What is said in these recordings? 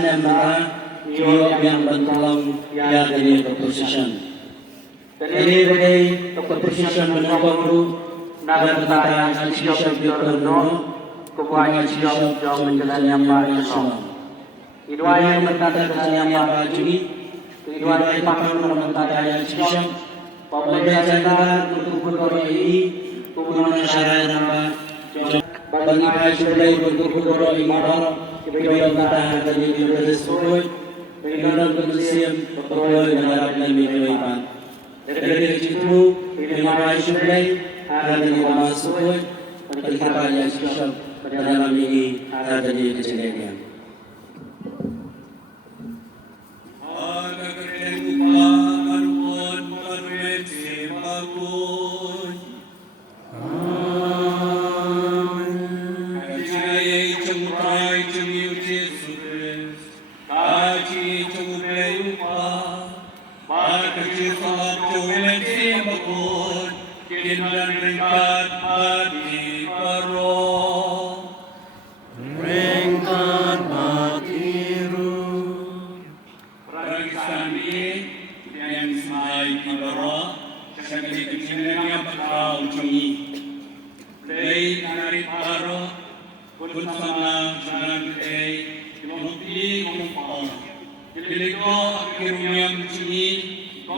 sinamara iyo yang bantuang ya dari keprosession. Dari keprosession menanggung naga kita Archbishop Dr. No, Ketua Archbishop John Menjalani Apa Islam. Kedua yang berkata Menjalani Apa Juni, kedua yang panggil berkata Archbishop, Pembagian Jangka untuk Gubernur RI, Gubernur Syariah Nama, bagi Pak Syulai untuk Gubernur Imam, kedua kata dari Universitas dengan Kementerian Pegawai Negara dan Militan. Dari situ, dengan Pak Syulai ada di masuk ketika Pak Archbishop dalam ini ada di kejadian.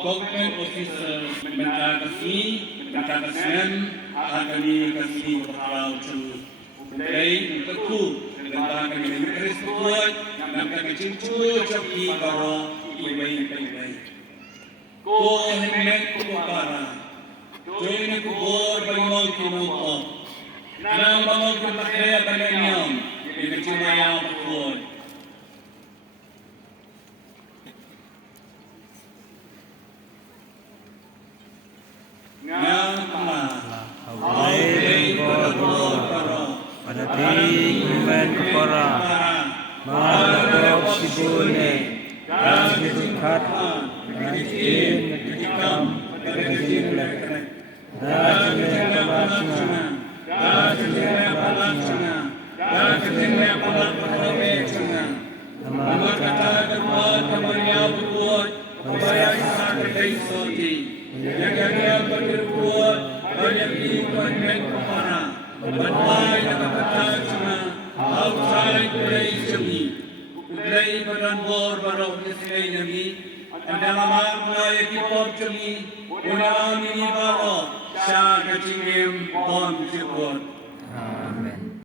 Government officer mencatatkan agami kasih berkau cumi. Dari tentu dengan kami tersebut yang kami cincu cumi baru ibai. Ko hemet ko para. Join ko bor bangun kumuto. Nang bangun kumakaya bananyam. Ini cuma yang berkuat. Kami, Unang Minibaro, siya kachingim, Bon Sikot.